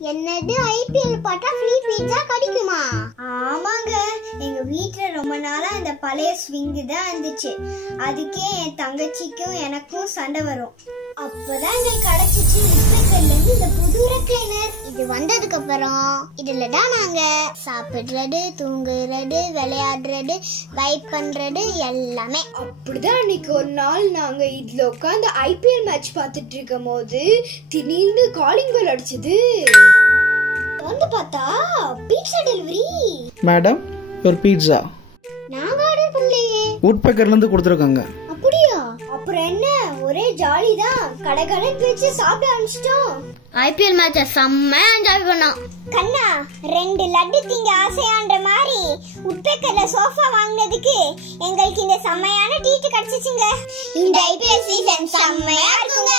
என்னது ஐபிஎல் பார்த்தா free pizza கிடைக்குமா? ஆமாங்க, எங்க வீட்ல ரொம்ப நாளா இந்த பழைய ஸ்விங் தான் இருந்துச்சு. அதுக்கே என் தங்கச்சிக்கும் எனக்கும் சண்டை வரும். அப்பதான் எங்களுக்கு கிடைச்சிச்சு உட்பெக்கர்ல இருந்து இந்த புது ரெக்லைனர். இது வந்ததுக்கு அப்புறம் இதுல தான் நாங்க சாப்பிடுறது, தூங்குறது, விளையாடுறது, வைப் பண்றது எல்லாமே. அப்படிதான் அன்னைக்கு ஒரு நாள் நாங்க இதுல உட்காந்து ஐபிஎல் மேட்ச் பார்த்துட்டு இருக்கும் போது திடீர்னு காலிங் பெல் அடிச்சது. வந்து பார்த்தா பீட்சா டெலிவரி. மேடம், ஒரு பீட்சா நாங்க ஆர்டர் பண்ணலையே, உட்பெக்கர்ல இருந்து கொடுத்துருக்காங்க. அப்படியா? அப்புறம் என்ன, ஒரே ஜாலி தான். கடகடன் பேச்சு சாப்பிட ஆரம்பிச்சிட்டோம். ஐபிஎல் மேட்ச செம்ம என்ஜாய் பண்ணோம். கண்ணா, 2 லட்டு திங்க ஆசையான்ற மாதிரி உட்பெக்கர்ல சோஃபா வாங்கினதுக்கு எங்களுக்கு இந்த செம்மையான ட்ரீட் கிடைச்சிச்சுங்க. இந்த ஐபிஎல் சீசன் செம்மையா இருக்குங்க.